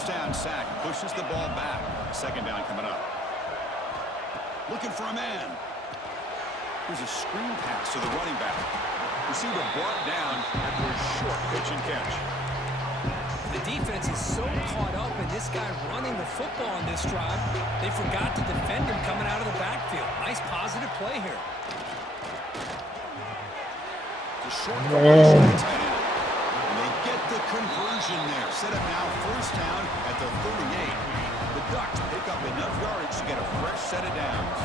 first down sack, pushes the ball back. Second down coming up. Looking for a man. Here's a screen pass to the running back. Receiver brought down after a short pitch and catch. The defense is so caught up in this guy running the football on this drive, they forgot to defend him coming out of the backfield. Nice positive play here. The short conversion to tight end. And they get the conversion there. Set up now first down at the 38. The Ducks pick up enough yardage to get a fresh set of downs.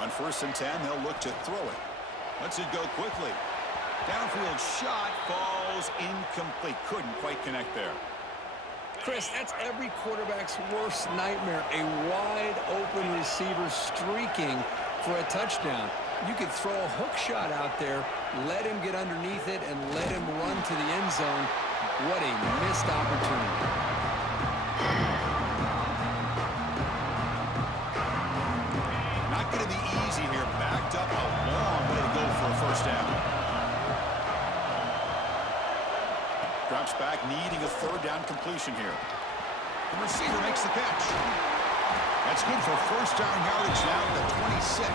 On 1st and 10, they'll look to throw it. Lets it go quickly. Downfield shot falls incomplete. Couldn't quite connect there. Chris, that's every quarterback's worst nightmare. A wide open receiver streaking for a touchdown. You could throw a hook shot out there, let him get underneath it, and let him run to the end zone. What a missed opportunity. Not going to be easy here. Backed up a long way to go for a first down. Drops back, needing a third down completion here. The receiver makes the catch. That's good for first down yardage now at the 26.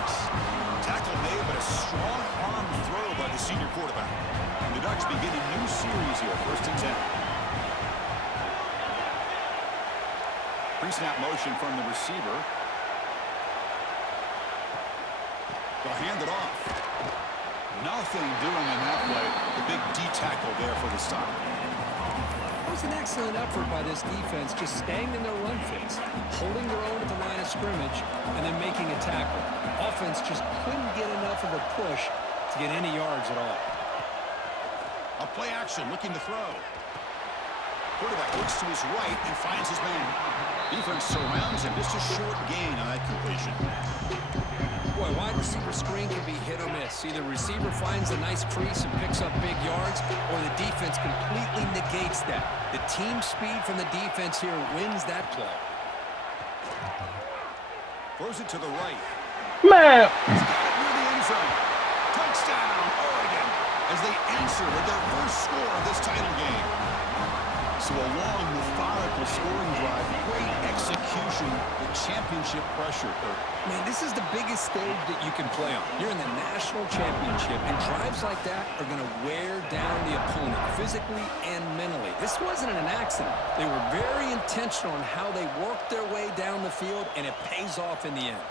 Tackle made, but a strong arm throw by the senior quarterback. And the Ducks begin a new series here, 1st and 10. Pre-snap motion from the receiver. They'll hand it off. Nothing doing in that play. The big D tackle there for the stop. It was an excellent effort by this defense, just staying in their run phase, holding their own at the line of scrimmage, and then making a tackle. Offense just couldn't get enough of a push to get any yards at all. A play action, looking to throw. Quarterback looks to his right and finds his man. Defense surrounds him. Just a short gain on that completion. Boy, wide receiver screen can be hit or miss. Either receiver finds a nice crease and picks up big yards, or the defense completely negates that. The team speed from the defense here wins that play. Throws it to the right. Man. He's got it near the end zone. Touchdown, Oregon, as they answer with their first score of this title game. So a long, methodical scoring drive, great execution, the championship pressure. Man, this is the biggest stage that you can play on. You're in the national championship, and drives like that are going to wear down the opponent physically and mentally. This wasn't an accident. They were very intentional on how they worked their way down the field, and it pays off in the end.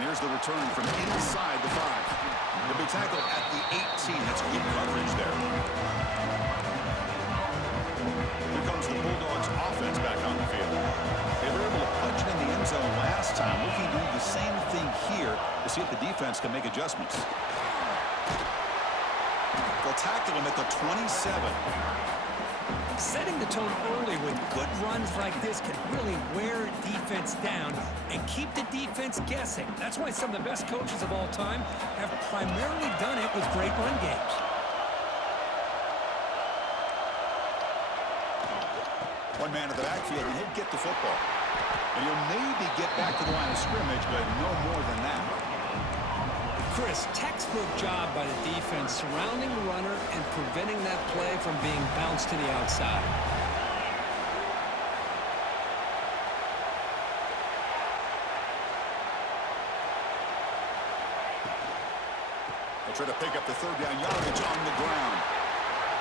And here's the return from inside the 5. The big tackle at the 18. That's good coverage there. Here comes the Bulldogs offense back on the field. They were able to punch it in the end zone last time. Looking to do the same thing here to see if the defense can make adjustments. They'll tackle him at the 27. Setting the tone early with good runs like this can really wear defense down and keep the defense guessing. That's why some of the best coaches of all time have primarily done it with great run games. One man in the backfield, and he'll get the football. And he'll maybe get back to the line of scrimmage, but no more than that. Chris, textbook job by the defense surrounding the runner and preventing that play from being bounced to the outside. They'll try to pick up the third down yardage on the ground.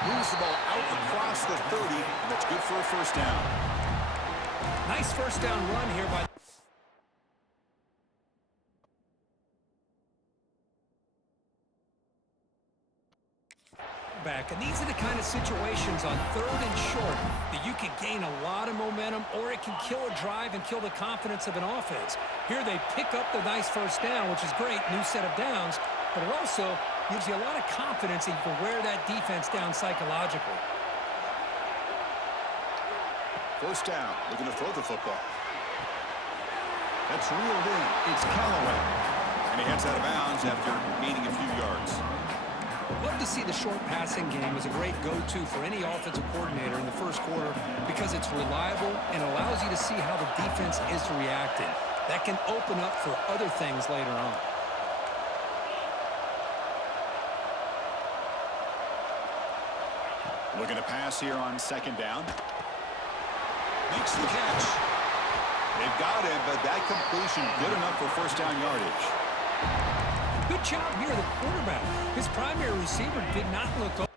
Moves the ball out across the 30, and that's good for a first down. Nice first down run here by back. And these are the kind of situations on 3rd and short that you can gain a lot of momentum, or it can kill a drive and kill the confidence of an offense. Here they pick up the nice first down, which is great, new set of downs, but it also gives you a lot of confidence that you can wear that defense down psychologically. First down, looking to throw the football. That's reeled in. It's Callaway. And he heads out of bounds after gaining a few yards. Love to see the short passing game as a great go-to for any offensive coordinator in the first quarter because it's reliable and allows you to see how the defense is reacting. That can open up for other things later on. Looking to pass here on second down. Makes the catch. They've got it, but that completion good enough for first down yardage. Good job here, the quarterback. His primary receiver did not look open.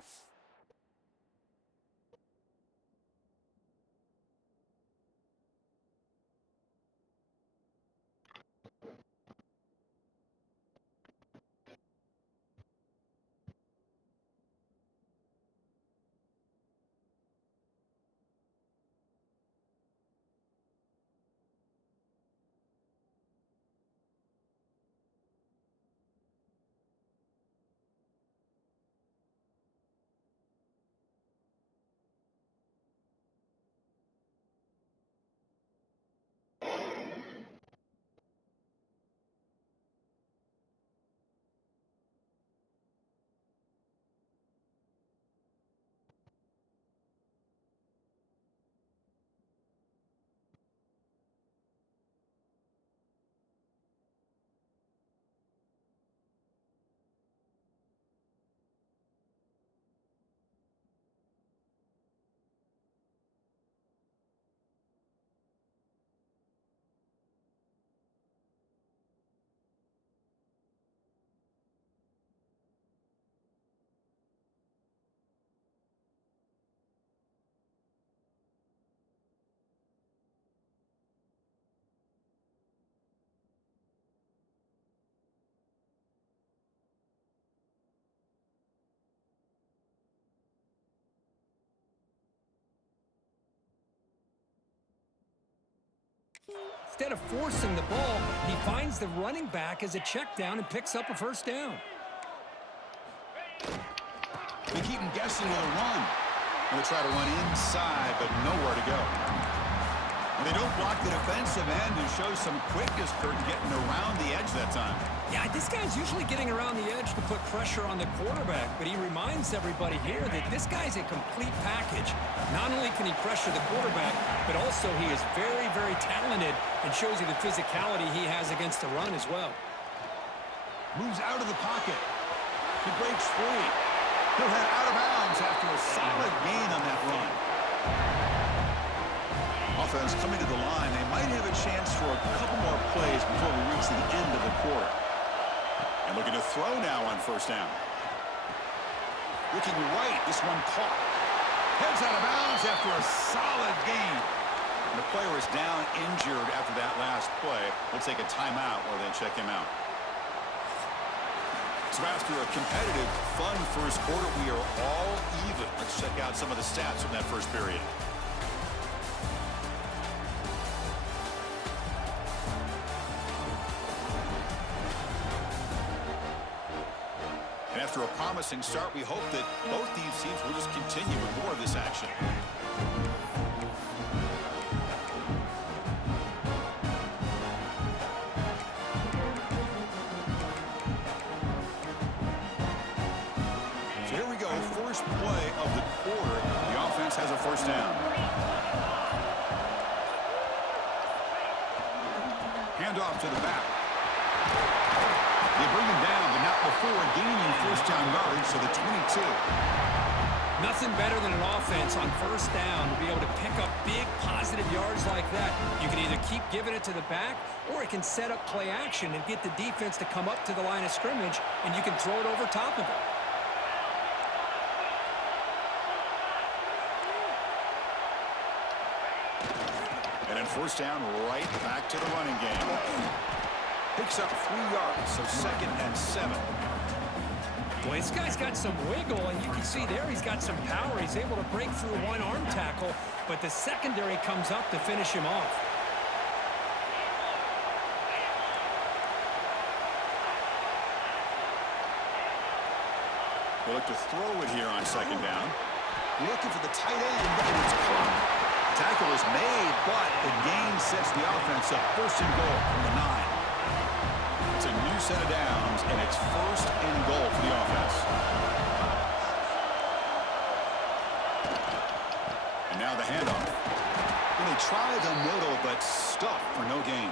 Instead of forcing the ball, he finds the running back as a check down and picks up a first down. They keep him guessing with a run. They'll try to run inside, but nowhere to go. And they don't block the defensive end and show some quickness, Kurt, getting around the edge that time. Yeah, this guy's usually getting around the edge to put pressure on the quarterback, but he reminds everybody here that this guy's a complete package. Not only can he pressure the quarterback, but also he is very, very talented and shows you the physicality he has against the run as well. Moves out of the pocket. He breaks free. He'll head out of bounds after a solid gain on that run. Offense coming to the line. They might have a chance for a couple more plays before we reach the end of the quarter. And looking to throw now on first down. Looking right. This one caught. Heads out of bounds after a solid gain. And the player is down injured after that last play. We'll take a timeout while they check him out. So after a competitive, fun first quarter, we are all even. Let's check out some of the stats from that first period. And after a promising start, we hope that both these teams will just continue with more of this action. So here we go, first play of the quarter. The offense has a first down. Handoff to the back. They bring him down, but not before gaining first down yardage to the 22. Nothing better than an offense on first down to be able to pick up big positive yards like that. You can either keep giving it to the back, or it can set up play action and get the defense to come up to the line of scrimmage, and you can throw it over top of it. And then first down, right back to the running game. Picks up 3 yards, so 2nd and 7. Boy, this guy's got some wiggle, and you can see there he's got some power. He's able to break through one arm tackle, but the secondary comes up to finish him off. They look to throw it here on second down. Looking for the tight end, and it's caught. Tackle is made, but the gain sets the offense up. First and goal from the 9. It's a new set of downs, and it's first and goal for the offense. And now the handoff. And they try the middle, but stuffed for no gain.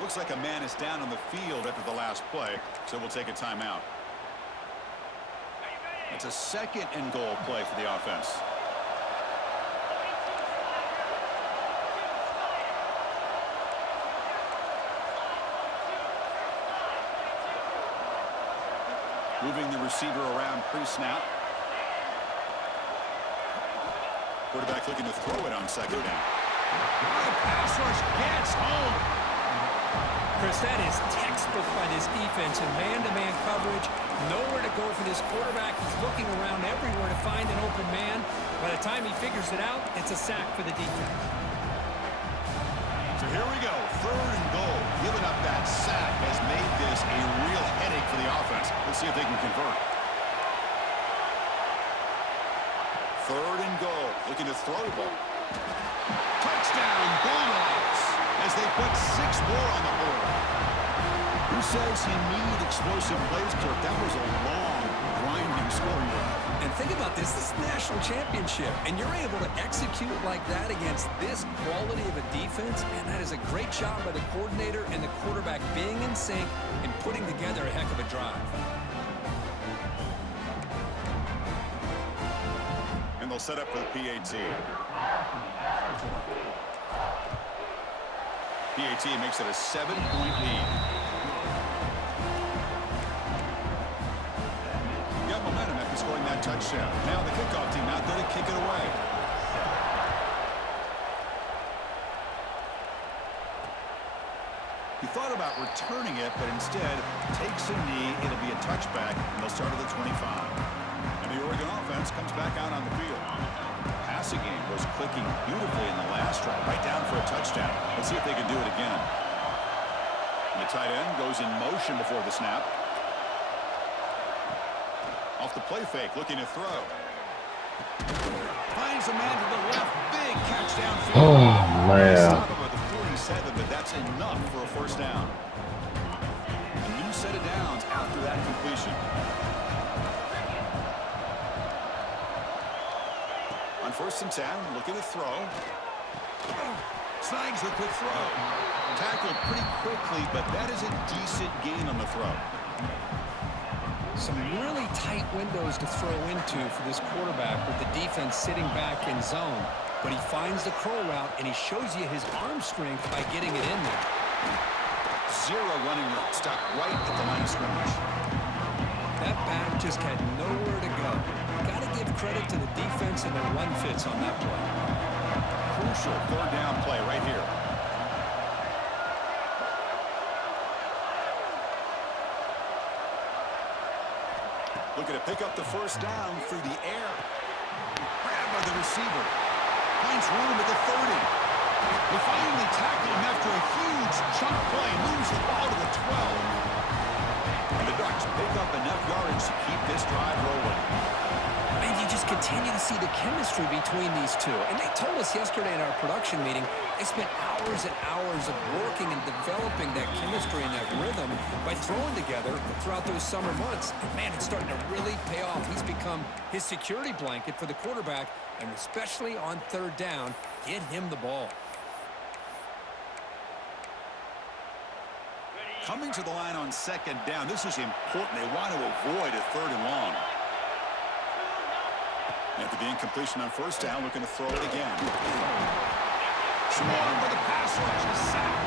Looks like a man is down on the field after the last play, so we'll take a timeout. It's a second and goal play for the offense. Moving the receiver around pre-snap. Quarterback looking to throw it on second down. The pass rush gets home. Chris, that is textbook by this defense in man-to-man coverage. Nowhere to go for this quarterback. He's looking around everywhere to find an open man. By the time he figures it out, it's a sack for the defense. So here we go. Third and goal. Giving up that sack has made this a real headache for the offense. Let's see if they can convert. Third and goal. Looking to throw the ball. Touchdown, Bulldogs, as they put 6 more on the board. Who says you need explosive plays, Kirk? That was a long, grinding scoring drive. And think about this. This is the national championship, and you're able to execute like that against this quality of a defense. Man, that is a great job by the coordinator and the quarterback being in sync and putting together a heck of a drive. And they'll set up for the PAT. PAT makes it a 7-point lead. Got momentum after scoring that touchdown. Now the kickoff team out there to kick it away. He thought about returning it, but instead takes a knee. It'll be a touchback, and they'll start at the 25. And the Oregon offense comes back out on the field. Passing game was clicking beautifully in the last drive, right down for a touchdown. Let's see if they can do it again. And the tight end goes in motion before the snap. Off the play fake, looking to throw. Finds a man to the left. Big catch downfield. Oh, man. Stop him at the 47, but that's enough for a first down. A new set of downs after that completion. On 1st and 10, looking to throw. Snags the quick throw. Tackled pretty quickly, but that is a decent gain on the throw. Some really tight windows to throw into for this quarterback with the defense sitting back in zone. But he finds the curl route, and he shows you his arm strength by getting it in there. 0 running route, stuck right at the line of scrimmage. That back just had nowhere to go. Got to give credit to the defense and the run fits on that play. Crucial 3rd down play right here. Looking to pick up the first down through the air. Grabbed by the receiver. Finds room at the 30. They finally tackle him after a huge chunk play. Moves the ball to the 12. And the Ducks pick up enough yardage to keep this drive rolling. And you just continue to see the chemistry between these two. And they told us yesterday in our production meeting, they spent hours and hours of working and developing that chemistry and that rhythm by throwing together throughout those summer months. And man, it's starting to really pay off. He's become his security blanket for the quarterback, and especially on 3rd down, get him the ball. Coming to the line on 2nd down. This is important. They want to avoid a 3rd and long. After the incompletion on 1st down, looking to throw it again. Swarmed by the pass rush, a sack.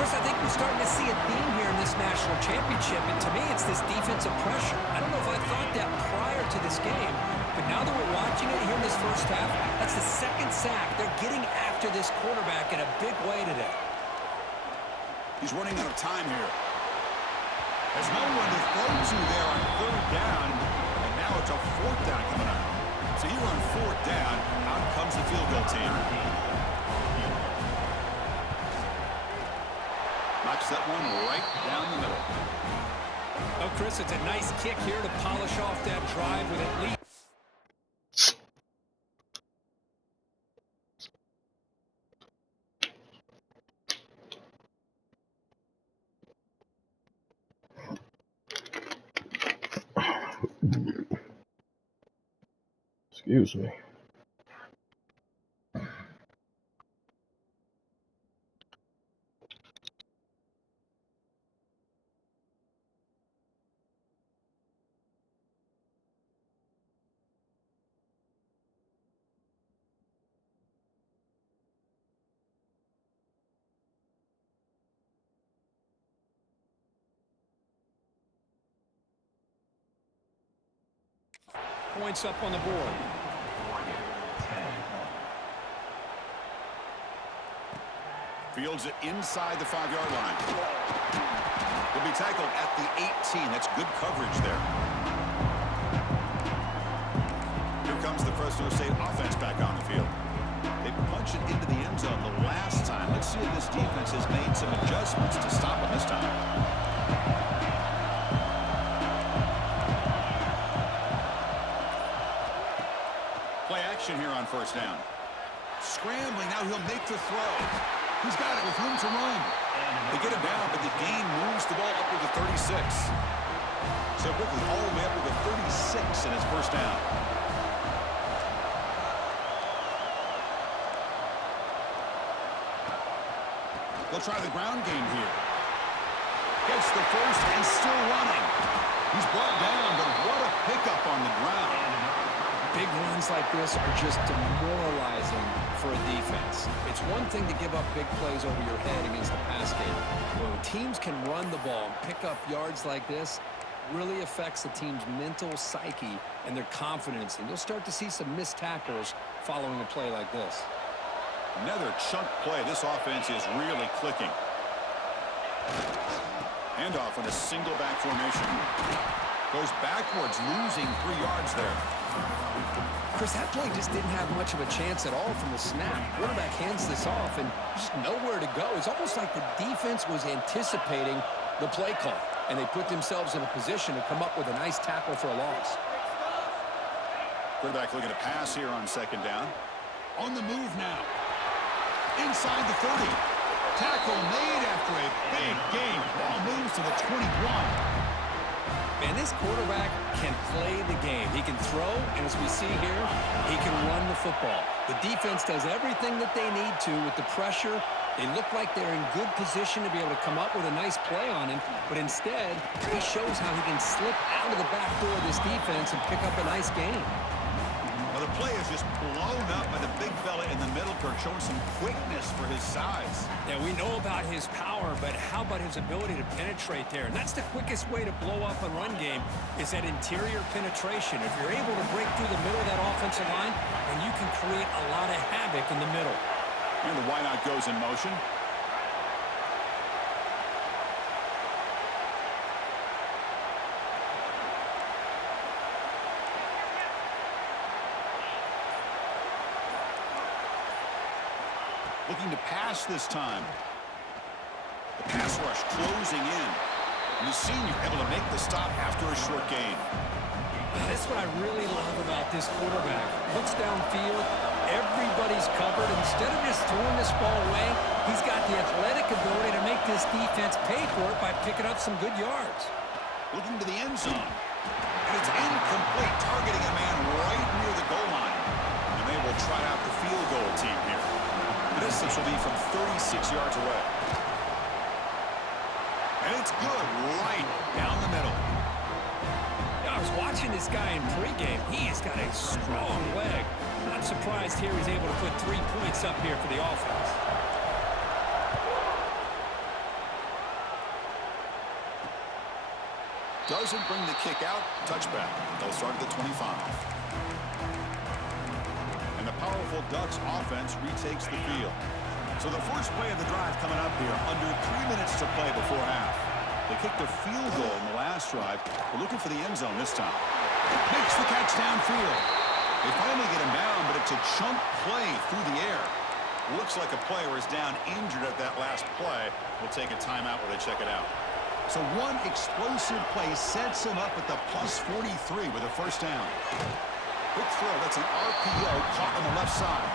Chris, I think we're starting to see a theme here in this national championship, and to me, it's this defensive pressure. I don't know if I thought that prior to this game, but now that we're watching it here in this first half, that's the 2nd sack. They're getting after this quarterback in a big way today. He's running out of time here. There's no one to throw to there on 3rd down, and now it's a 4th down coming up. So here on 4th down, out comes the field goal team. Knocks that one right down the middle. Oh, Chris, it's a nice kick here to polish off that drive with at least. Excuse me. points up on the board. Fields it inside the 5-yard line. He'll be tackled at the 18. That's good coverage there. Here comes the Fresno State offense back on the field. They punch it into the end zone the last time. Let's see if this defense has made some adjustments to stop them this time. Play action here on first down. Scrambling, now he'll make the throw. He's got it with room to run. They get him down, but the gain moves the ball up to the 36. So quickly, all the way up to the 36 in his first down. They'll try the ground game here. Gets the first and still running. He's brought down, but what a pickup on the ground. Big runs like this are just demoralizing for a defense. It's one thing to give up big plays over your head against the pass game. When teams can run the ball and pick up yards like this, really affects the team's mental psyche and their confidence. And you'll start to see some missed tackles following a play like this. Another chunk play. This offense is really clicking. Handoff in a single back formation. Goes backwards, losing 3 yards there. Chris, that play just didn't have much of a chance at all from the snap. Quarterback hands this off and just nowhere to go. It's almost like the defense was anticipating the play call, and they put themselves in a position to come up with a nice tackle for a loss. Quarterback looking to pass here on second down. On the move now. Inside the 30. Tackle made after a big gain. Ball moves to the 21. Man, this quarterback can play the game. He can throw, and as we see here, he can run the football. The defense does everything that they need to with the pressure. They look like they're in good position to be able to come up with a nice play on him, but instead, he shows how he can slip out of the back door of this defense and pick up a nice gain. Well, the play is just blown up by the big fella in the middle, Kirk, showing some quickness for his size. Yeah, we know about his power, but how about his ability to penetrate there? And that's the quickest way to blow up a run game is that interior penetration. If you're able to break through the middle of that offensive line, then you can create a lot of havoc in the middle. And the wideout goes in motion. Looking to pass this time. The pass rush closing in. And the senior able to make the stop after a short gain. That's what I really love about this quarterback. Looks downfield, everybody's covered. Instead of just throwing this ball away, he's got the athletic ability to make this defense pay for it by picking up some good yards. Looking to the end zone. And it's incomplete, targeting a man right near the goal line. And they will try out the field goal team here. The distance will be from 36 yards away. And it's good right down the middle. I was watching this guy in pregame. He has got a strong leg. Not surprised here he's able to put 3 points up here for the offense. Doesn't bring the kick out. Touchback. They'll start at the 25. And the powerful Ducks offense retakes the field. So the first play of the drive coming up here, under 3 minutes to play before half. They kicked a field goal in the last drive. They're looking for the end zone this time. Makes the catch downfield. They finally get him down, but it's a chunk play through the air. Looks like a player is down injured at that last play. We'll take a timeout while they check it out. So one explosive play sets him up at the plus 43 with a first down. Quick throw, that's an RPO caught on the left side.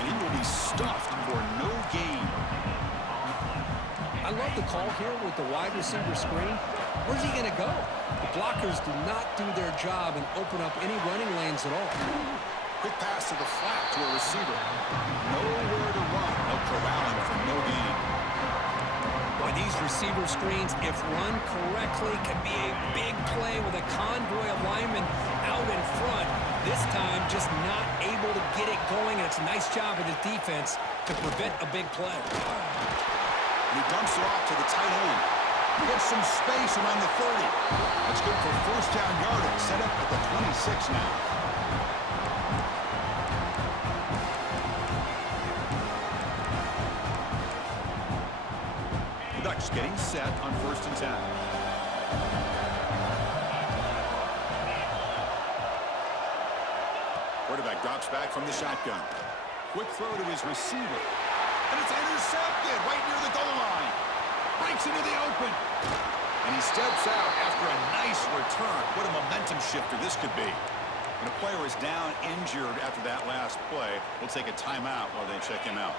And he will be stuffed for no gain. I love the call here with the wide receiver screen. Where's he going to go? The blockers do not do their job and open up any running lanes at all. Quick pass to the flat to a receiver. Nowhere to run. They'll corral him for no gain. Boy, these receiver screens, if run correctly, can be a big play with a convoy of linemen out in front. This time, just not able to get it going, and it's a nice job of the defense to prevent a big play. He dumps it off to the tight end. Gets some space around the 30. That's good for first down yardage. Set up at the 26 now. The Ducks getting set on 1st and 10. Quarterback drops back from the shotgun. Quick throw to his receiver. And it's intercepted right near the goal line. Breaks into the open. And he steps out after a nice return. What a momentum shifter this could be. When a player is down injured after that last play, we'll take a timeout while they check him out.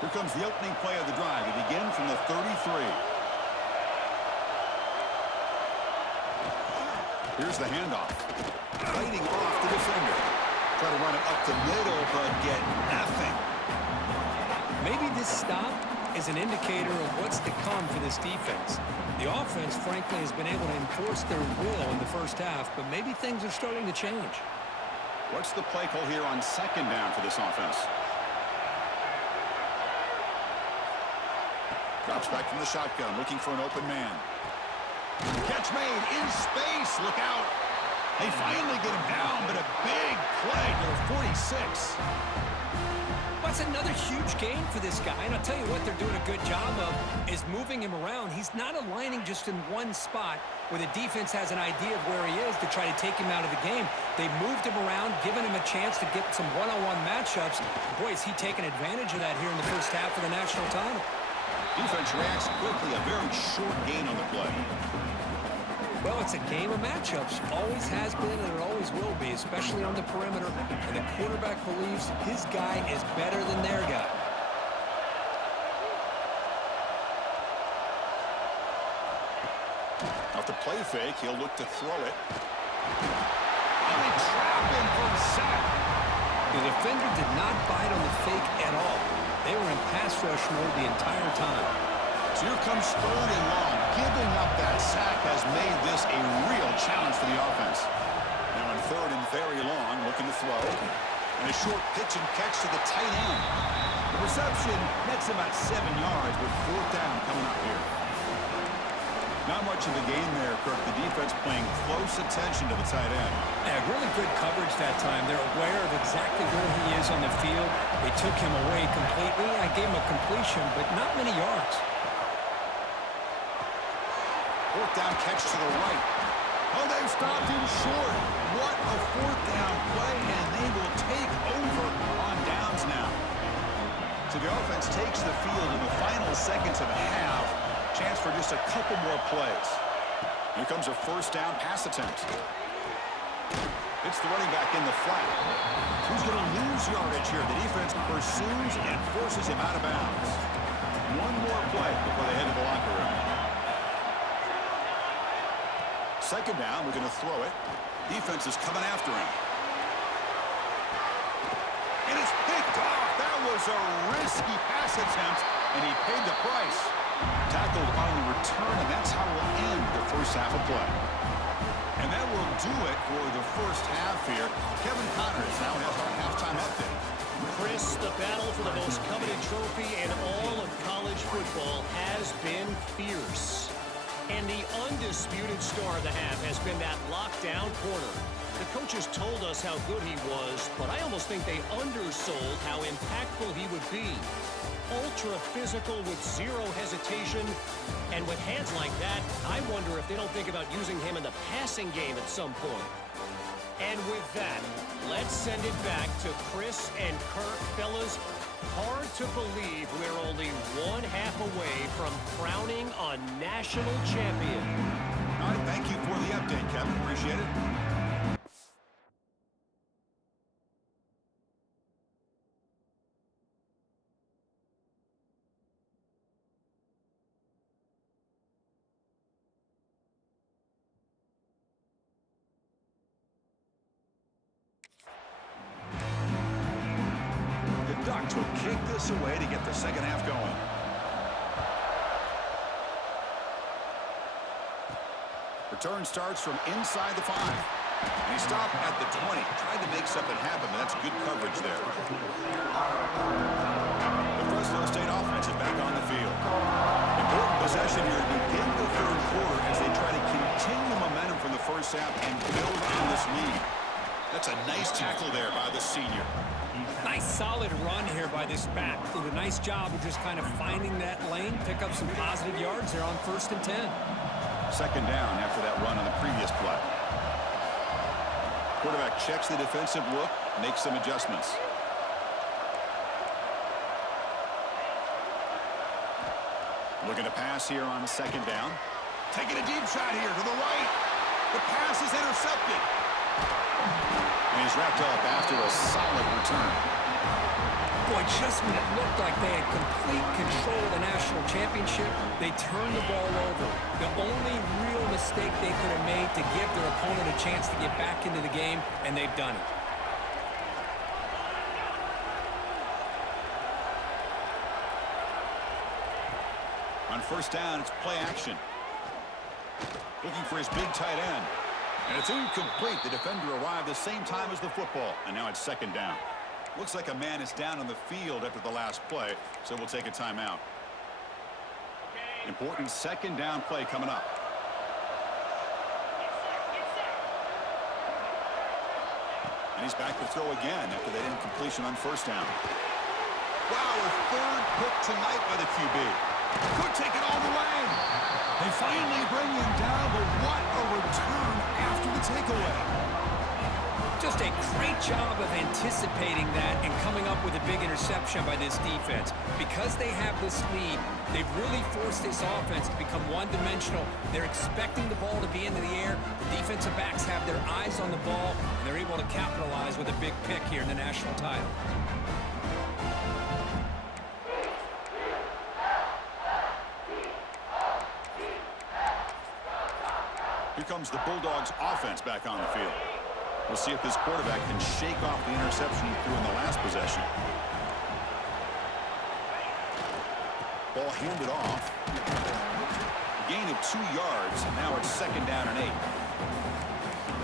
Here comes the opening play of the drive. They begin from the 33. Here's the handoff. Fighting off the defender. Try to run it up the middle, but get nothing. Maybe this stop is an indicator of what's to come for this defense. The offense, frankly, has been able to enforce their will in the first half, but maybe things are starting to change. What's the play call here on 2nd down for this offense? Drops back from the shotgun, looking for an open man. Catch made in space. Look out. They finally get him down, but a big play to the 46. That's another huge gain for this guy, and I'll tell you what they're doing a good job of is moving him around. He's not aligning just in one spot where the defense has an idea of where he is to try to take him out of the game. They moved him around, giving him a chance to get some one-on-one matchups. Boy, is he taking advantage of that here in the first half of the national title. Defense reacts quickly, a very short gain on the play. Well, it's a game of matchups. Always has been and it always will be, especially on the perimeter. And the quarterback believes his guy is better than their guy. Off the play fake, he'll look to throw it. And they trap him for a sack. The defender did not bite on the fake at all. They were in pass rush mode the entire time. So here comes 3rd and long. Giving up that sack has made this a real challenge for the offense. Now on 3rd and very long, looking to throw. And a short pitch and catch to the tight end. The reception nets him at 7 yards with 4th down coming up here. Not much of a game there, Kirk. The defense paying close attention to the tight end. Yeah, really good coverage that time. They're aware of exactly where he is on the field. They took him away completely. I gave him a completion, but not many yards. 4th down catch to the right. Oh, they've stopped him short. What a 4th down play, and they will take over on downs now. So the offense takes the field in the final seconds of the half. Chance for just a couple more plays. Here comes a 1st down pass attempt. It's the running back in the flat. Who's going to lose yardage here? The defense pursues and forces him out of bounds. One more play before they head to the locker room. 2nd down, we're going to throw it. Defense is coming after him. And it's picked off. That was a risky pass attempt, and he paid the price. Tackled on the return, and that's how we'll end the first half of play. And that will do it for the first half here. Kevin Connors now has our halftime update. Chris, the battle for the most coveted trophy in all of college football has been fierce. And the undisputed star of the half has been that lockdown corner. The coaches told us how good he was, but I almost think they undersold how impactful he would be. Ultra physical with zero hesitation. And with hands like that, I wonder if they don't think about using him in the passing game at some point. And with that, let's send it back to Chris and Kirk. Fellas, hard to believe we're only one half away from crowning a national champion. All right, thank you for the update, Kevin. Appreciate it. Ducks will kick this away to get the second half going. Return starts from inside the 5. And he stopped at the 20. Tried to make something happen, but that's good coverage there. The Fresno State offense is back on the field. Important possession here to begin the third quarter as they try to continue momentum from the first half and build on this lead. That's a nice tackle there by the senior. Nice solid run here by this back. Did a nice job of just kind of finding that lane, pick up some positive yards there on 1st and 10. Second down after that run on the previous play. Quarterback checks the defensive look, makes some adjustments. Looking to pass here on 2nd down. Taking a deep shot here to the right. The pass is intercepted. And he's wrapped up after a solid return. Boy, just when it looked like they had complete control of the national championship, they turned the ball over. The only real mistake they could have made to give their opponent a chance to get back into the game, and they've done it. On 1st down, it's play action. Looking for his big tight end. And it's incomplete. The defender arrived the same time as the football. And now it's 2nd down. Looks like a man is down on the field after the last play, so we'll take a timeout. Important 2nd down play coming up. And he's back to throw again after that incompletion on 1st down. Wow, a 3rd pick tonight by the QB. Could take it all the way. They finally bring him down, but what a return after the takeaway. Just a great job of anticipating that and coming up with a big interception by this defense. Because they have this lead, they've really forced this offense to become one-dimensional. They're expecting the ball to be into the air. The defensive backs have their eyes on the ball, and they're able to capitalize with a big pick here in the national title. Here comes the Bulldogs offense back on the field. We'll see if this quarterback can shake off the interception he threw in the last possession. Ball handed off. Gain of 2 yards, and now it's 2nd down and 8.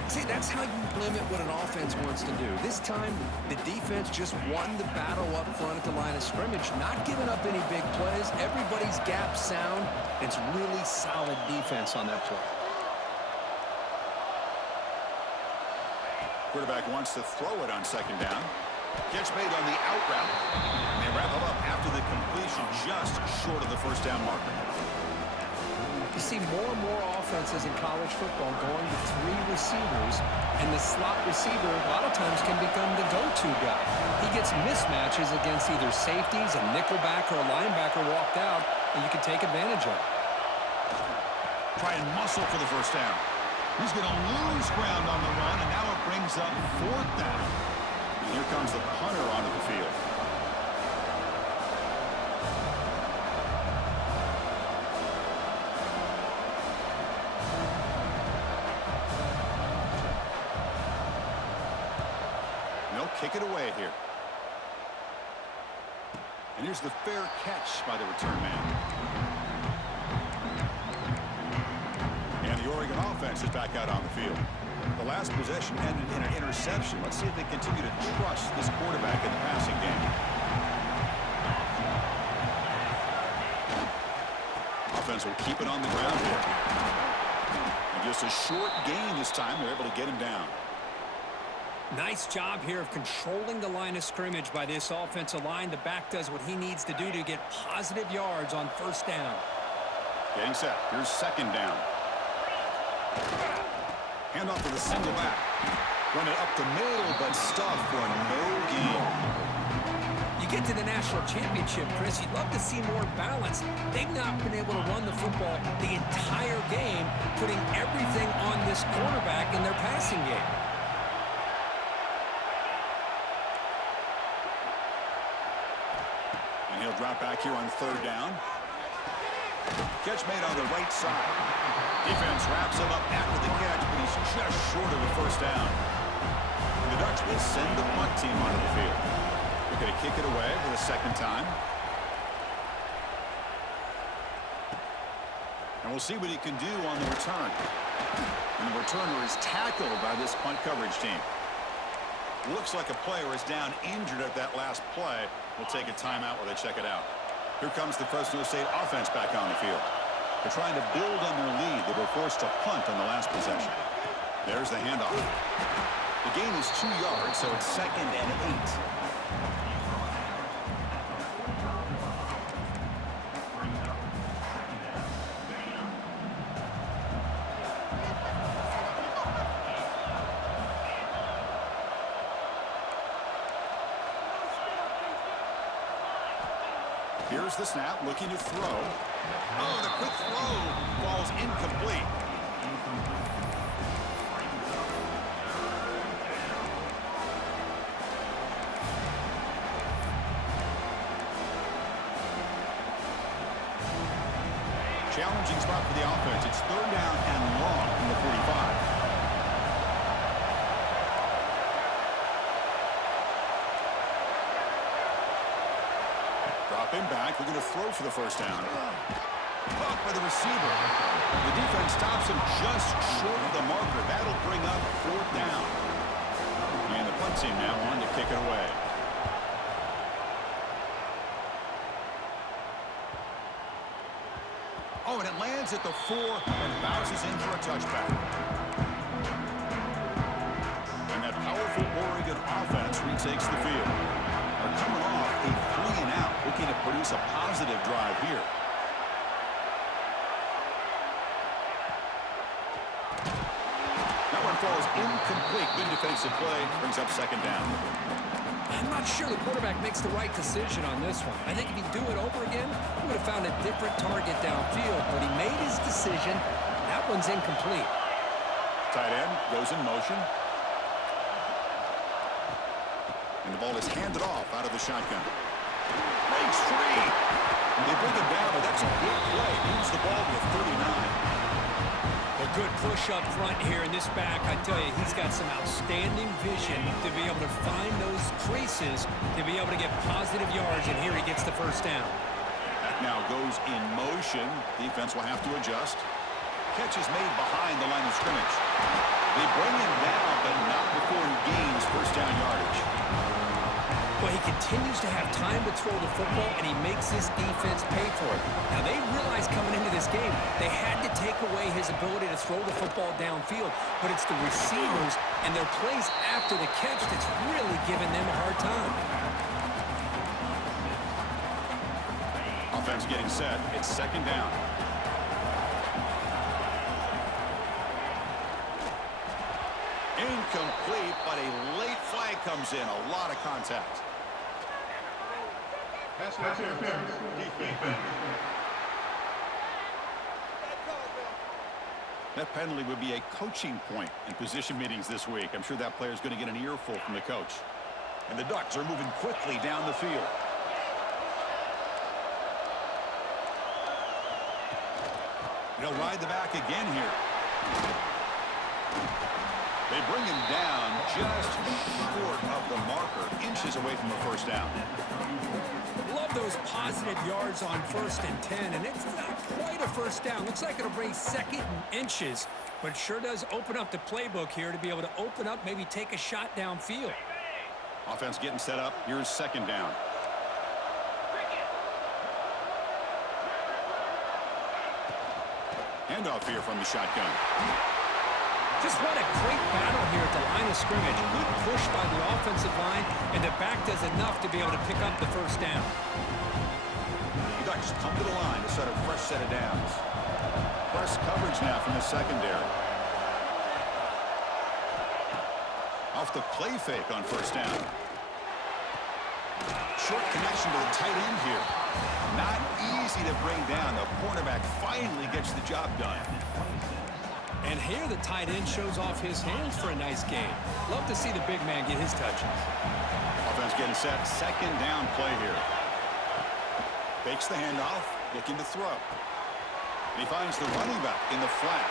See, that's how you limit what an offense wants to do. This time, the defense just won the battle up front at the line of scrimmage, not giving up any big plays. Everybody's gap sound. It's really solid defense on that play. Quarterback wants to throw it on 2nd down. Catch made on the out route. And they wrap it up after the completion just short of the 1st down marker. You see more and more offenses in college football going to 3 receivers, and the slot receiver a lot of times can become the go-to guy. He gets mismatches against either safeties, a nickelback, or a linebacker walked out, and you can take advantage of it. Try and muscle for the 1st down. He's going to lose ground on the run, and now it brings up 4th down. And here comes the punter onto the field. And they'll kick it away here. And here's the fair catch by the return man. And the Oregon offense is back out on the field. The last possession ended in an interception. Let's see if they continue to trust this quarterback in the passing game. Offense will keep it on the ground here. And just a short gain this time. They're able to get him down. Nice job here of controlling the line of scrimmage by this offensive line. The back does what he needs to do to get positive yards on 1st down. Getting set. Here's 2nd down. Hand off to the single back. Run it up the middle, but stuffed for no gain. You get to the national championship, Chris, you'd love to see more balance. They've not been able to run the football the entire game, putting everything on this quarterback in their passing game. And he'll drop back here on 3rd down. Catch made on the right side. Defense wraps him up after the catch, but he's just short of the 1st down. And the Ducks will send the punt team onto the field. They're going to kick it away for the 2nd time. And we'll see what he can do on the return. And the returner is tackled by this punt coverage team. Looks like a player is down injured at that last play. We'll take a timeout while they check it out. Here comes the Fresno State offense back on the field. They're trying to build on their lead. They were forced to punt on the last possession. There's the handoff. The gain is 2 yards, so it's 2nd and 8. Here's the snap, looking to throw. Oh, the quick throw falls incomplete. Challenging spot for the offense. It's 3rd down and long from the 45. Drop him back. We're going to throw for the 1st down. Caught by the receiver. The defense stops him just short of the marker. That'll bring up 4th down. And the punt team now on to kick it away. Oh, and it lands at the 4 and bounces in for a touchback. And that powerful Oregon offense retakes the field. They're coming off a 3-and-out, looking to produce a positive drive here. That one falls incomplete. Good defensive play. Brings up 2nd down. I'm not sure the quarterback makes the right decision on this one. I think if he'd do it over again, he would have found a different target downfield, but he made his decision. That one's incomplete. Tight end goes in motion. And the ball is handed off out of the shotgun. Breaks free. They bring him down, but that's a good play. Moves the ball to the 39. A good push up front here in this back. I tell you, he's got some outstanding vision to be able to find those creases, to be able to get positive yards, and here he gets the 1st down. That now goes in motion. Defense will have to adjust. Catch is made behind the line of scrimmage. They bring him down, but not before he gains 1st down yardage. Well, he continues to have time to throw the football, and he makes his defense pay for it. Now, they realized coming into this game they had to take away his ability to throw the football downfield, but it's the receivers and their plays after the catch that's really giving them a hard time. Offense getting set. It's 2nd down. Incomplete, but a late flag comes in. A lot of contact. That penalty would be a coaching point in position meetings this week. I'm sure that player is going to get an earful from the coach. And the Ducks are moving quickly down the field. They'll ride the back again here. They bring him down just short of the marker, inches away from the 1st down. Love those positive yards on 1st and 10, and it's not quite a 1st down. Looks like it'll bring 2nd and inches, but it sure does open up the playbook here to be able to open up, maybe take a shot downfield. Offense getting set up. Here's 2nd down. Handoff here from the shotgun. Just what a great battle here at the line of scrimmage. Good push by the offensive line, and the back does enough to be able to pick up the 1st down. The Ducks come to the line to set a fresh set of downs. Press coverage now from the secondary. Off the play fake on 1st down. Short connection to the tight end here. Not easy to bring down. The cornerback finally gets the job done. And here the tight end shows off his hands for a nice gain. Love to see the big man get his touches. Offense getting set. 2nd down play here. Fakes the handoff, looking to throw. And he finds the running back in the flat.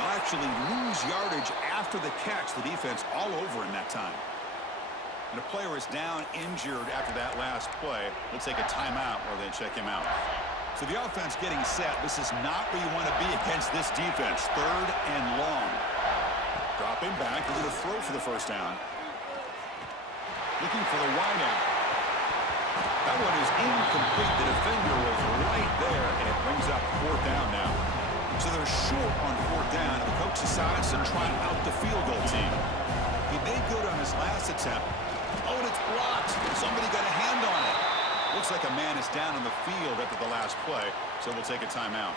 They'll actually lose yardage after the catch. The defense all over in that time. And a player is down injured after that last play. They'll take a timeout while they check him out. So the offense getting set. This is not where you want to be against this defense. 3rd and long. Drop him back. They're going to throw for the 1st down. Looking for the wideout. That one is incomplete. The defender was right there, and it brings up fourth down now. So they're short on fourth down, and the coach decides to try out the field goal team. He made good on his last attempt. Oh, and it's blocked. Somebody got a hand on it. Looks like a man is down on the field after the last play, so we'll take a timeout.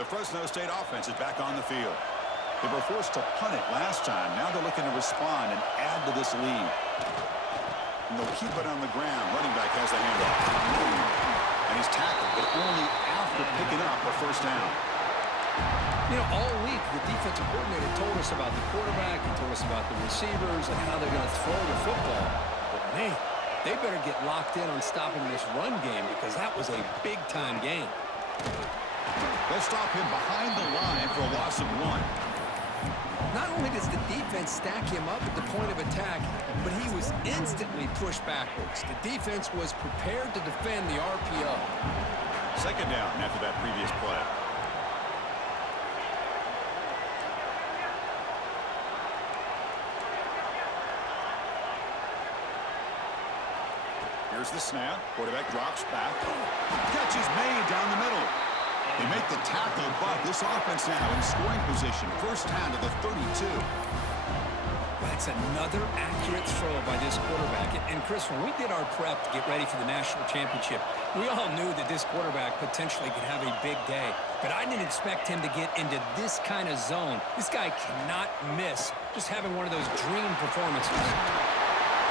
The Fresno State offense is back on the field. They were forced to punt it last time. Now they're looking to respond and add to this lead. And they'll keep it on the ground. Running back has the handoff. And he's tackled, but only after picking up a first down. You know, all week, the defensive coordinator told us about the quarterback. He told us about the receivers and how they're going to throw the football. But, man, they better get locked in on stopping this run game because that was a big-time game. They'll stop him behind the line for a loss of 1. Not only does the defense stack him up at the point of attack, but he was instantly pushed backwards. The defense was prepared to defend the RPO. Second down after that previous play. Here's the snap. Quarterback drops back. Catch is made down the middle. They make the tackle, but this offense now in scoring position. First down to the 32. That's another accurate throw by this quarterback. And Chris, when we did our prep to get ready for the national championship, we all knew that this quarterback potentially could have a big day. But I didn't expect him to get into this kind of zone. This guy cannot miss just having one of those dream performances.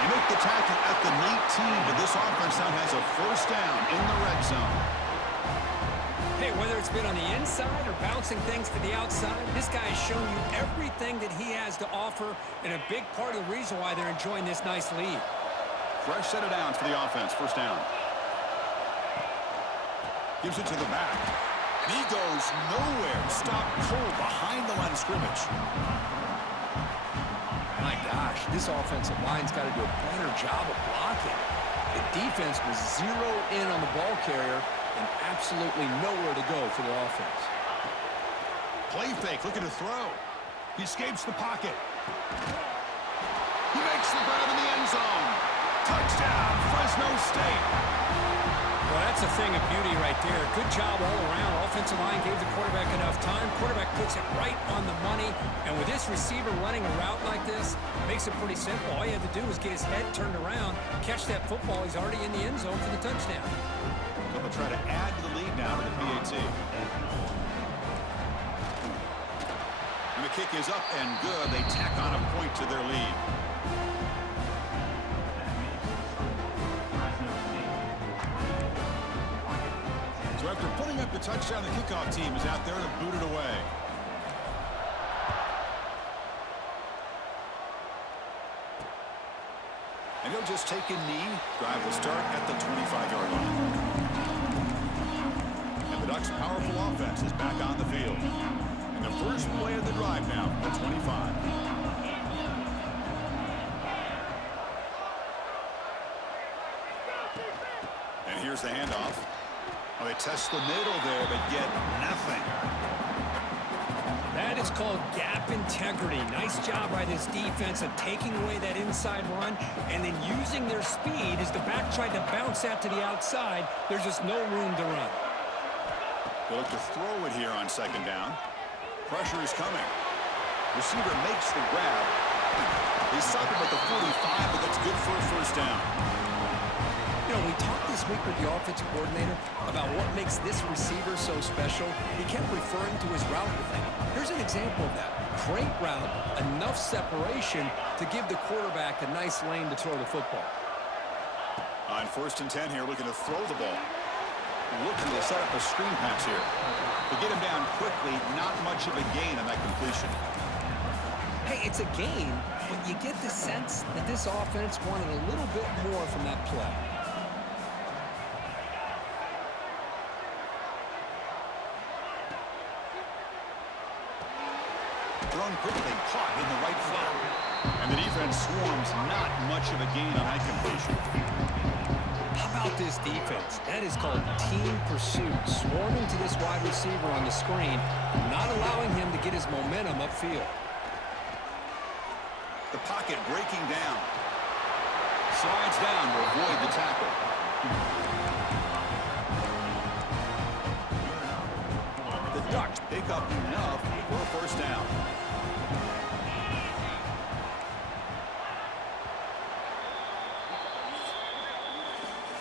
They make the tackle at the 19, but this offense now has a first down in the red zone. Hey, whether it's been on the inside or bouncing things to the outside, this guy has shown you everything that he has to offer, and a big part of the reason why they're enjoying this nice lead. Fresh set of downs for the offense. First down. Gives it to the back. And he goes nowhere. Stop cold behind the line of scrimmage. My gosh, this offensive line's got to do a better job of blocking. The defense was zero in on the ball carrier and absolutely nowhere to go for the offense. Play fake, looking to throw. He escapes the pocket. He makes the grab in the end zone. Touchdown, Fresno State. Well, that's a thing of beauty right there. Good job all around. Offensive line gave the quarterback enough time. Quarterback puts it right on the money. And with this receiver running a route like this, makes it pretty simple. All you have to do is get his head turned around, catch that football. He's already in the end zone for the touchdown. They'll try to add to the lead now to the PAT. And the kick is up and good. They tack on a point to their lead. So after putting up the touchdown, the kickoff team is out there to boot it away. And he'll just take a knee. Drive will start at the 25-yard line. And the Ducks' powerful offense is back on the field. And the first play of the drive now from the 25. And here's the handoff. Well, they test the middle there, but get nothing. That is called gap integrity. Nice job by this defense of taking away that inside run and then using their speed as the back tried to bounce that to the outside. There's just no room to run. They look to throw it here on second down. Pressure is coming. Receiver makes the grab. They stop him at the 45, but that's good for a first down. You know, we talked this week with the offensive coordinator about what makes this receiver so special. He kept referring to his route thing. Here's an example of that. Great route, enough separation to give the quarterback a nice lane to throw the football. On 1st and 10 here, looking to throw the ball. Looking to set up a screen pass here. To get him down quickly, not much of a gain on that completion. Hey, it's a gain, but you get the sense that this offense wanted a little bit more from that play. Thrown quickly, caught in the right flat. And the defense swarms, not much of a gain on that completion. How about this defense? That is called team pursuit. Swarming to this wide receiver on the screen, not allowing him to get his momentum upfield. The pocket breaking down. slides down to avoid the tackle. The Ducks pick up enough for a first down.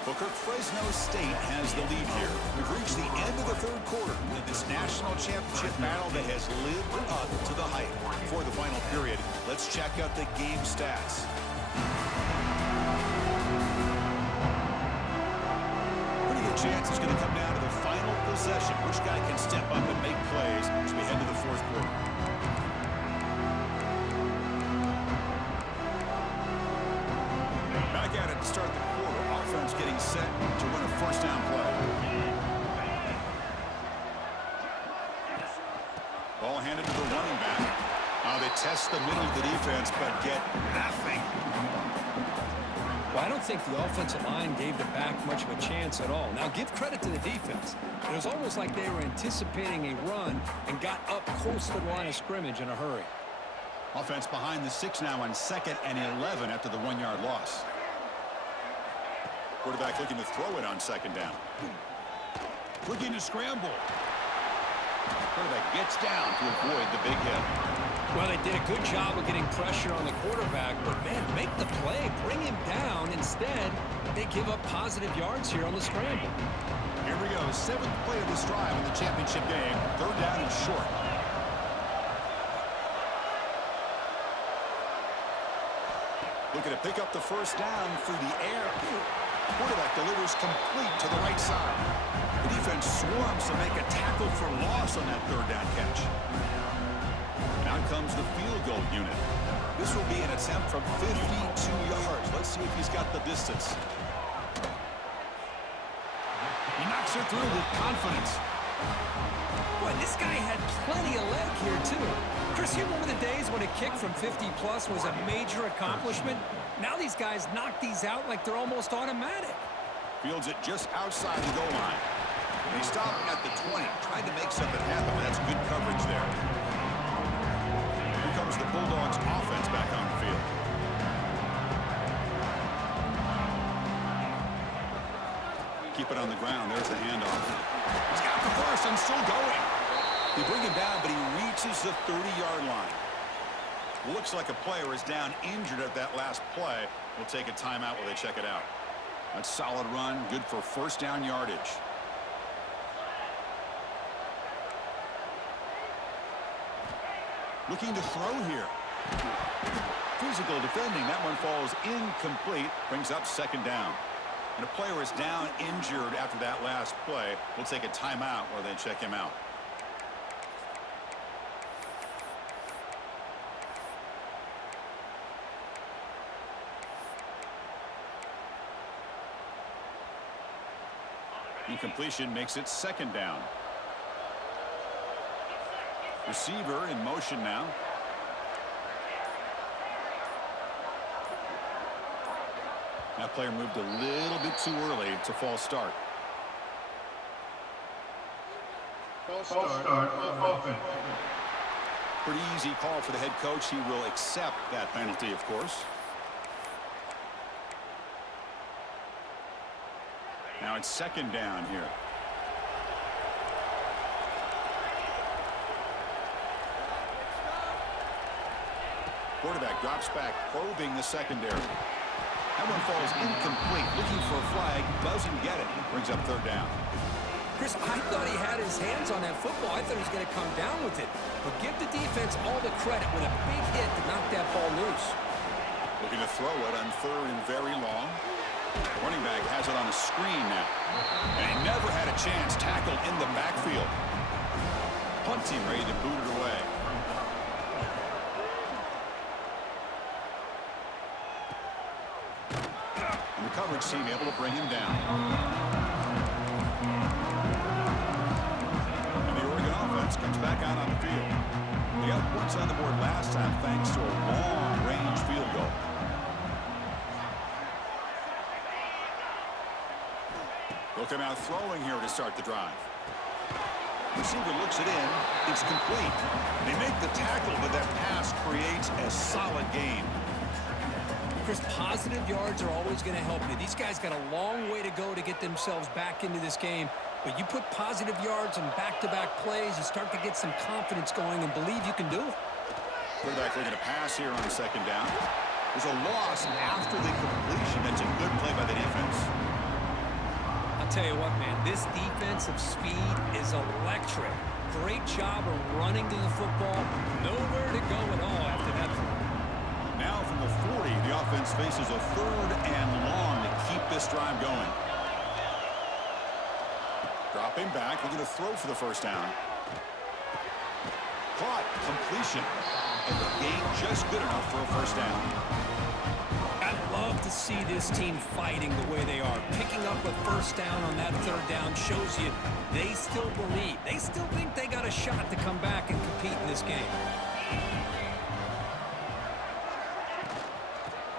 Booker, Fresno State has the lead here. We've reached the end of the third quarter in this national championship battle that has lived up to the hype. For the final period, let's check out the game stats. Pretty good chance it's going to come down to the final possession. Which guy can step up and make plays as we head to the fourth quarter. Back at it to start the quarter. Offense getting set to win a first down play. Ball handed to the running back. They test the middle of the defense, but get nothing. Well, I don't think the offensive line gave the back much of a chance at all. Now, give credit to the defense. It was almost like they were anticipating a run and got up close to the line of scrimmage in a hurry. Offense behind the 6 now on 2nd and 11 after the 1-yard loss. Quarterback looking to throw it on 2nd down. Looking to scramble. Quarterback gets down to avoid the big hit. Well, they did a good job of getting pressure on the quarterback, but, man, make the play, bring him down. Instead, they give up positive yards here on the scramble. Here we go, 7th play of this drive in the championship game. 3rd down and short. Looking to pick up the first down through the air. Quarterback delivers complete to the right side. The defense swarms to make a tackle for loss on that 3rd down catch. Out comes the field goal unit. This will be an attempt from 52 yards. Let's see if he's got the distance. He knocks it through with confidence. Boy, this guy had plenty of leg here, too. Chris, you remember the days when a kick from 50-plus was a major accomplishment? Now these guys knock these out like they're almost automatic. Fields it just outside the goal line. And he's stopping at the 20, trying to make something happen, but that's good coverage there. Here comes the Bulldogs offense back on the field. Keep it on the ground. There's the handoff. He's got the first and still going. They bring him down, but he reaches the 30-yard line. Looks like a player is down injured at that last play. We'll take a timeout while they check it out. That's a solid run, good for first down yardage. Looking to throw here. Physical defending. That one falls incomplete. Brings up 2nd down. And a player is down injured after that last play. We'll take a timeout while they check him out. Incompletion makes it 2nd down. Receiver in motion now. That player moved a little bit too early. It's a false start. False start. Offense. Pretty easy call for the head coach. He will accept that penalty, of course. Now it's 2nd down here. Quarterback drops back, probing the secondary. That one falls incomplete. Looking for a flag, doesn't get it. Brings up 3rd down. Chris, I thought he had his hands on that football. I thought he was going to come down with it. But give the defense all the credit with a big hit to knock that ball loose. Looking to throw it on 3rd and very long. The running back has it on a screen now. And he never had a chance. Tackled in the backfield. Punt team ready to boot it away. And the coverage team able to bring him down. And the Oregon offense comes back out on the field. They got points on the board last time thanks to a long-range field goal. They'll come out throwing here to start the drive. Receiver looks it in. It's complete. They make the tackle, but that pass creates a solid gain. Chris, positive yards are always going to help you. These guys got a long way to go to get themselves back into this game. But you put positive yards on back-to-back plays, you start to get some confidence going and believe you can do it. Quarterback looking to pass here on 2nd down. There's a loss after the completion. That's a good play by the defense. I'll tell you what, man, this defensive speed is electric. Great job of running to the football. Nowhere to go at all after that. Now from the 40, the offense faces a 3rd and long to keep this drive going. Dropping back, looking to throw for the 1st down. Caught, completion, and the gain just good enough for a 1st down. I love to see this team fighting the way they are. Picking up a 1st down on that 3rd down shows you they still believe. They still think they got a shot to come back and compete in this game.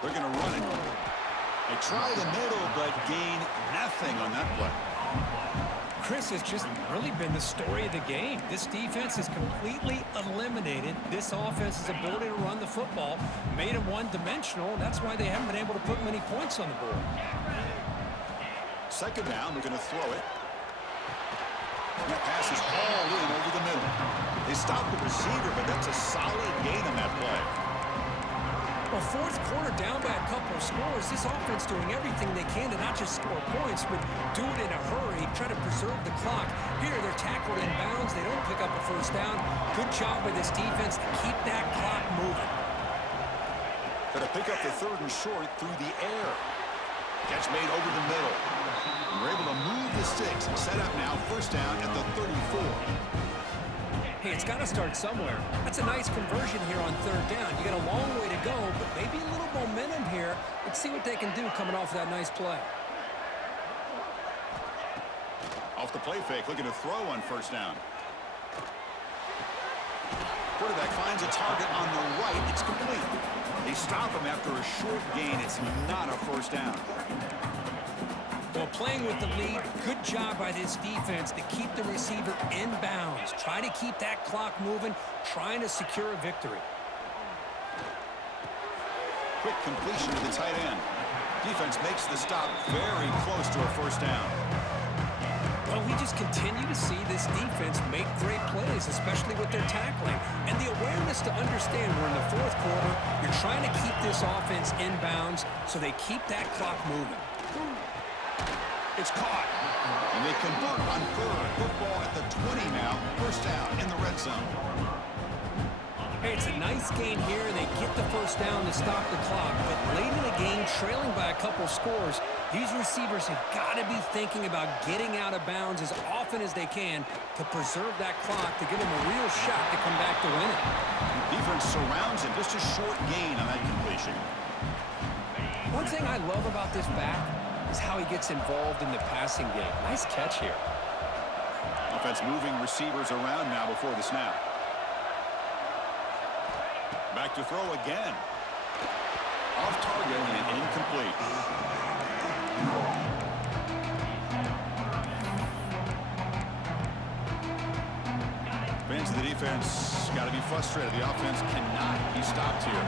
They're going to run it. They try the middle, but gain nothing on that play. Chris, has just really been the story of the game. This defense has completely eliminated this offense's ability to run the football, made them one-dimensional, and that's why they haven't been able to put many points on the board. 2nd down, they're going to throw it. And that pass is all in over the middle. They stop the receiver, but that's a solid gain on that play. Well, 4th quarter down by a couple of scores. This offense doing everything they can to not just score points, but do it in a hurry, try to preserve the clock. Here, they're tackled in bounds. They don't pick up a 1st down. Good job by this defense to keep that clock moving. Got to pick up the 3rd and short through the air. Catch made over the middle. And we're able to move the sticks and set up now 1st down at the 34. Hey, it's got to start somewhere. That's a nice conversion here on 3rd down. You got a long way to go, but maybe a little momentum here. Let's see what they can do coming off that nice play. Off the play fake, looking to throw on 1st down. Quarterback finds a target on the right. It's complete. They stop him after a short gain. It's not a 1st down. Well, playing with the lead, good job by this defense to keep the receiver in bounds. Try to keep that clock moving, trying to secure a victory. Quick completion to the tight end. Defense makes the stop very close to a 1st down. Well, we just continue to see this defense make great plays, especially with their tackling. And the awareness to understand we're in the 4th quarter, you're trying to keep this offense in bounds so they keep that clock moving. It's caught. And they convert on 3rd. Football at the 20 now. 1st down in the red zone. Hey, it's a nice gain here. They get the 1st down to stop the clock. But late in the game, trailing by a couple scores, these receivers have got to be thinking about getting out of bounds as often as they can to preserve that clock, to give them a real shot to come back to win it. Defense surrounds him. Just a short gain on that completion. One thing I love about this back is how he gets involved in the passing game. Nice catch here. Offense moving receivers around now before the snap. Back to throw again. Off target and incomplete. Fans of the defense got to be frustrated. The offense cannot be stopped here.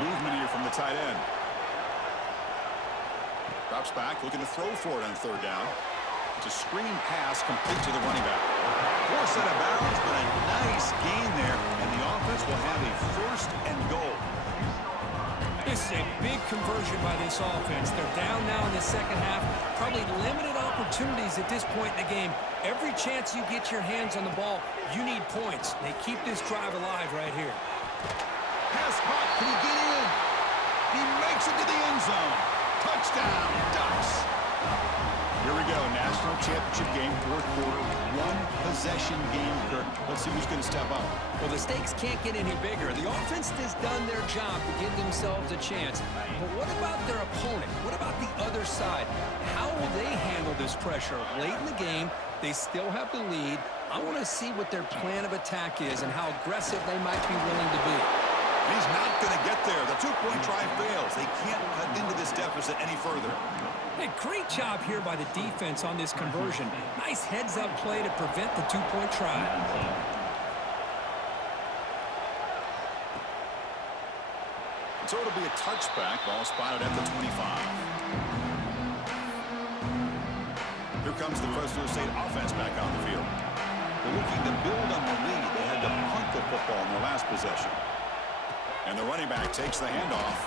Movement here from the tight end. Drops back, looking to throw for it on 3rd down. It's a screen pass complete to the running back. Forced out of bounds, but a nice gain there, and the offense will have a 1st and goal. This is a big conversion by this offense. They're down now in the 2nd half. Probably limited opportunities at this point in the game. Every chance you get your hands on the ball, you need points. They keep this drive alive right here. Pass caught. Can he get in? He makes it to the end zone. Touchdown, Ducks. Here we go, national championship game, 4th quarter, 1-possession game. Kirk, let's see who's going to step up. Well, the stakes can't get any bigger. The offense has done their job to give themselves a chance. But what about their opponent? What about the other side? How will they handle this pressure? Late in the game, they still have the lead. I want to see what their plan of attack is and how aggressive they might be willing to be. He's not going to get there. The 2-point try fails. They can't cut into this deficit any further. Hey, great job here by the defense on this conversion. Nice heads-up play to prevent the 2-point try. So it'll be a touchback. Ball spotted at the 25. Here comes the Fresno State offense back on the field. They're looking to build on the lead. They had to punt the football in their last possession. And the running back takes the handoff.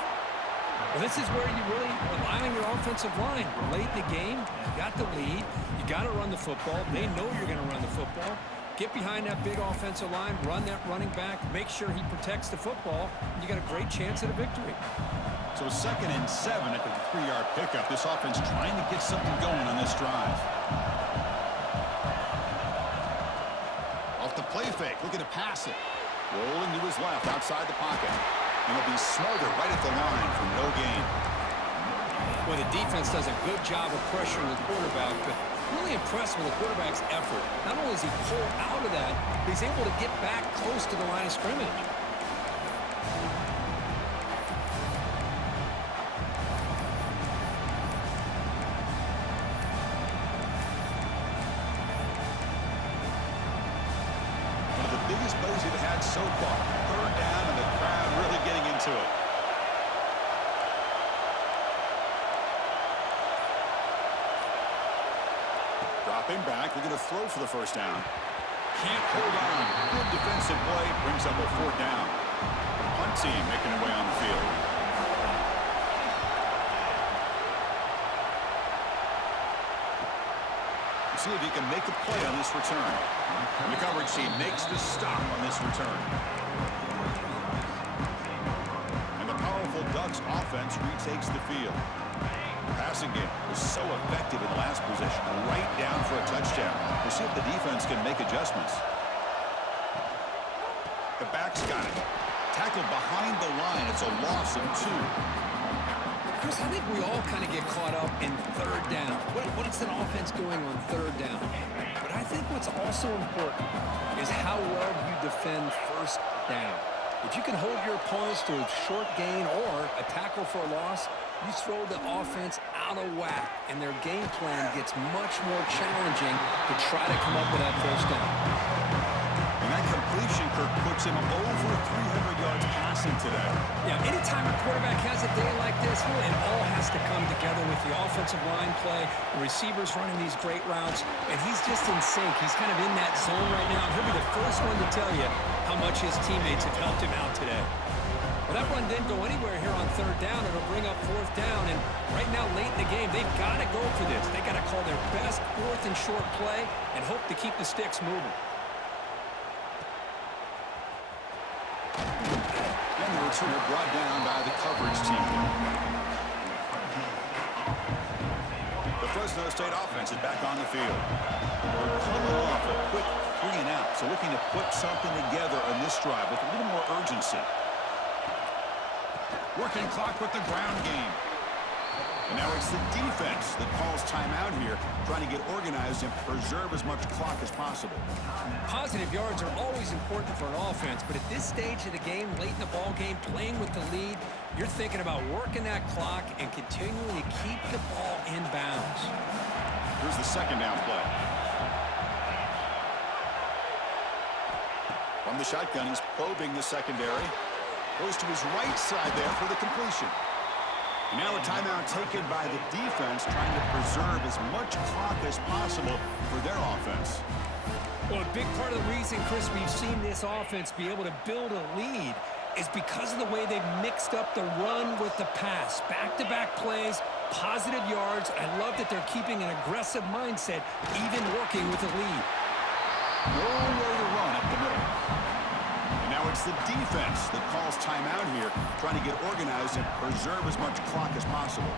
Well, this is where you really rely on your offensive line. Late in the game, you got the lead. You got to run the football. They know you're going to run the football. Get behind that big offensive line, run that running back, make sure he protects the football, and you got a great chance at a victory. So 2nd and 7 after the 3-yard pickup. This offense trying to get something going on this drive. Off the play fake, looking to pass it. Rolling to his left, outside the pocket. And he'll be smothered right at the line for no gain. Well, the defense does a good job of pressuring the quarterback, but really impressed with the quarterback's effort. Not only does he pull out of that, but he's able to get back close to the line of scrimmage. One of the biggest plays he's had so far. 3rd down and the crowd really getting into it. Dropping back, we're going to throw for the 1st down. Can't hold on. Good defensive play, brings up a 4th down. The punt team making their way on the field. See if he can make a play on this return. And the coverage team makes the stop on this return. And the powerful Ducks offense retakes the field. Passing game was so effective in the last possession, right down for a touchdown. We'll see if the defense can make adjustments. The back's got it. Tackled behind the line. It's a loss of 2. Chris, I think we all kind of get caught up in 3rd down. What's an offense doing on 3rd down? But I think what's also important is how well you defend 1st down. If you can hold your opponents to a short gain or a tackle for a loss, you throw the offense out of whack, and their game plan gets much more challenging to try to come up with that 1st down. And that completion, Kirk, puts him over 300 yards passing today. Yeah, anytime a quarterback has a day like this, really, it all has to come together with the offensive line play, the receivers running these great routes, and he's just in sync. He's kind of in that zone right now. He'll be the first one to tell you how much his teammates have helped him out today. Well, that run didn't go anywhere here on 3rd down. It'll bring up 4th down, and right now, late in the game, they've got to go for this. They got to call their best 4th and short play and hope to keep the sticks moving. And the returner brought down by the coverage team. The Fresno State offense is back on the field. We're coming off a quick 3 and out, so looking to put something together on this drive with a little more urgency. Working clock with the ground game. And now it's the defense that calls timeout here, trying to get organized and preserve as much clock as possible. Positive yards are always important for an offense, but at this stage of the game, late in the ball game, playing with the lead, you're thinking about working that clock and continuing to keep the ball in bounds. Here's the 2nd down play. From the shotgun, he's probing the secondary. Goes to his right side there for the completion. And now a timeout taken by the defense, trying to preserve as much clock as possible for their offense. Well, a big part of the reason, Chris, we've seen this offense be able to build a lead is because of the way they've mixed up the run with the pass. Back-to-back plays, positive yards. I love that they're keeping an aggressive mindset, even working with the lead. Nowhere to run up the middle. And now it's the defense that calls timeout here, trying to get organized and preserve as much clock as possible.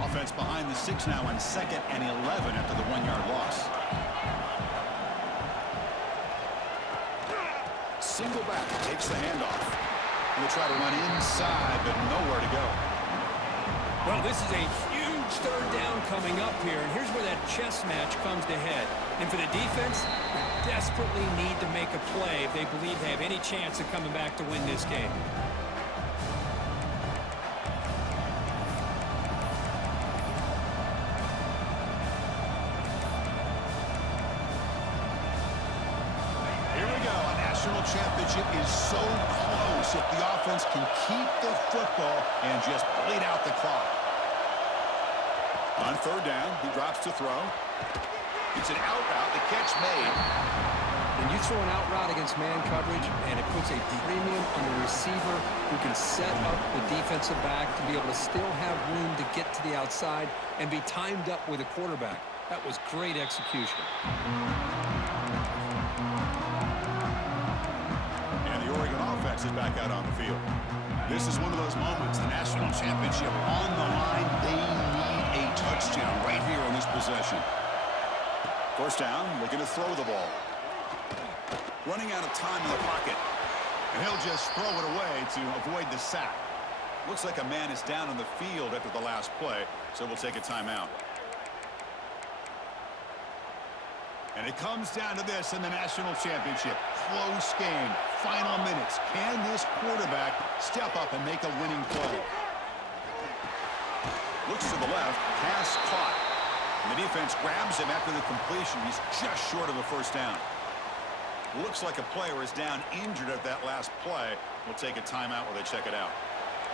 Offense behind the 6 now on 2nd and 11 after the 1-yard loss. Single back takes the handoff. And they try to run inside, but nowhere to go. Well, this is a huge 3rd down coming up here, and here's where that chess match comes to head. And for the defense, they desperately need to make a play if they believe they have any chance of coming back to win this game. Here we go, a national championship. is so close if the offense can keep the football and just bleed out the clock. On third down, he drops to throw. It's an out route. The catch made. When you throw an out route against man coverage, and it puts a premium on the receiver who can set up the defensive back to be able to still have room to get to the outside and be timed up with a quarterback. That was great execution. And the Oregon offense is back out on the field. This is one of those moments, the national championship on the line. They need a touchdown right here on this possession. First down, looking to throw the ball. Running out of time in the pocket. And he'll just throw it away to avoid the sack. Looks like a man is down on the field after the last play, so we'll take a timeout. And it comes down to this in the national championship. Close game. Final minutes. Can this quarterback step up and make a winning play? Looks to the left. Pass caught. And the defense grabs him after the completion. He's just short of a first down. Looks like a player is down injured at that last play. We'll take a timeout while they check it out.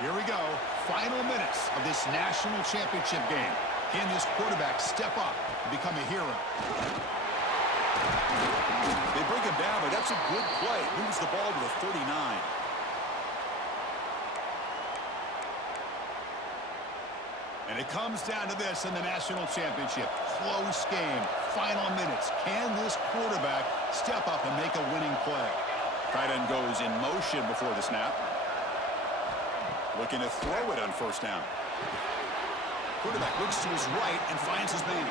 Here we go. Final minutes of this national championship game. Can this quarterback step up and become a hero? They bring him down, but that's a good play. Moves the ball to the 39. And it comes down to this in the national championship. Close game. Final minutes. Can this quarterback step up and make a winning play? Tight end goes in motion before the snap. Looking to throw it on first down. Quarterback looks to his right and finds his man.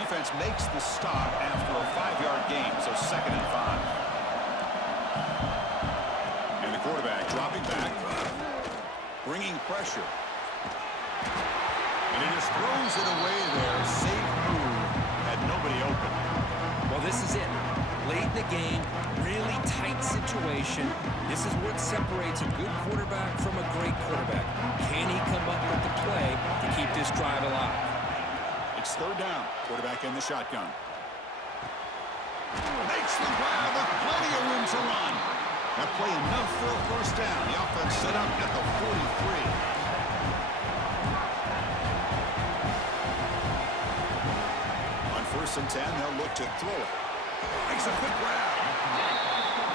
Defense makes the stop after a 5-yard gain, so 2nd and 5. And the quarterback dropping back, bringing pressure. And he just throws it away there. Safe move. Had nobody open. Well, this is it. Late in the game, really tight situation. This is what separates a good quarterback from a great quarterback. Can he come up with the play to keep this drive alive? It's third down. Quarterback in the shotgun. Makes the grab with plenty of room to run. That play enough for a first down. The offense set up at the 43. On 1st and 10, they'll look to throw it. Makes a quick grab.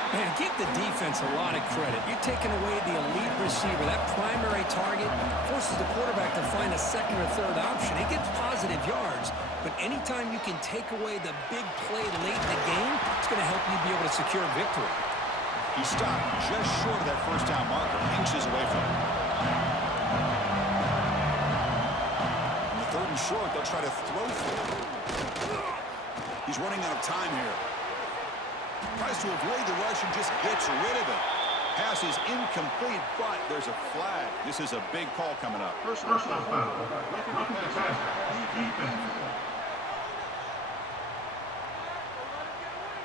Man, give the defense a lot of credit. You're taking away the elite receiver. That primary target forces the quarterback to find a second or third option. He gets positive yards, but anytime you can take away the big play late in the game, it's going to help you be able to secure victory. He stopped just short of that first down marker, inches away from it. On the 3rd and short, they'll try to throw for it. He's running out of time here. Tries to avoid the rush and just gets rid of it. Pass is incomplete, but there's a flag. This is a big call coming up. Personal foul.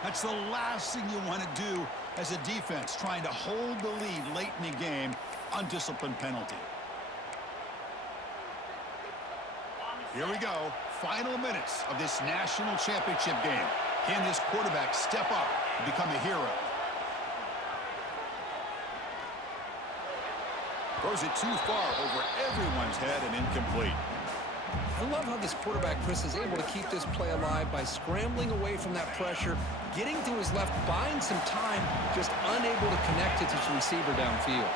That's the last thing you want to do as a defense, trying to hold the lead late in the game. Undisciplined penalty. Here we go. Final minutes of this national championship game. Can this quarterback step up and become a hero? Throws it too far over everyone's head and incomplete. I love how this quarterback, Chris, is able to keep this play alive by scrambling away from that pressure, getting to his left, buying some time, just unable to connect it to his receiver downfield.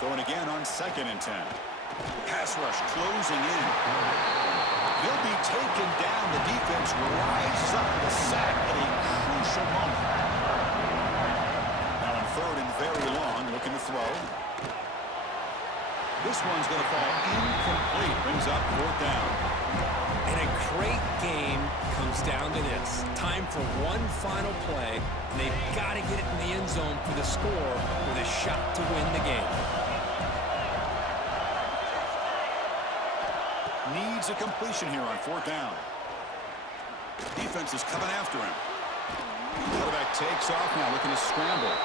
Throwing again on 2nd and 10. Pass rush closing in. He'll be taken down. The defense rises up with a sack at a crucial moment. Now on 3rd and very long, looking to throw. This one's going to fall incomplete. Brings up 4th down. And a great game comes down to this. Time for one final play. And they've got to get it in the end zone for the score with a shot to win the game. Needs a completion here on 4th down. Defense is coming after him. Quarterback takes off now, looking to scramble.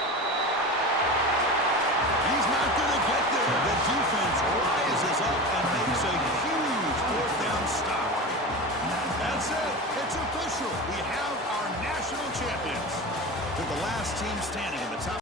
He's not going to get there. The defense rises up and makes a huge 4th down stop. That's it. It's official. We have our national champions. They're the last team standing in the top.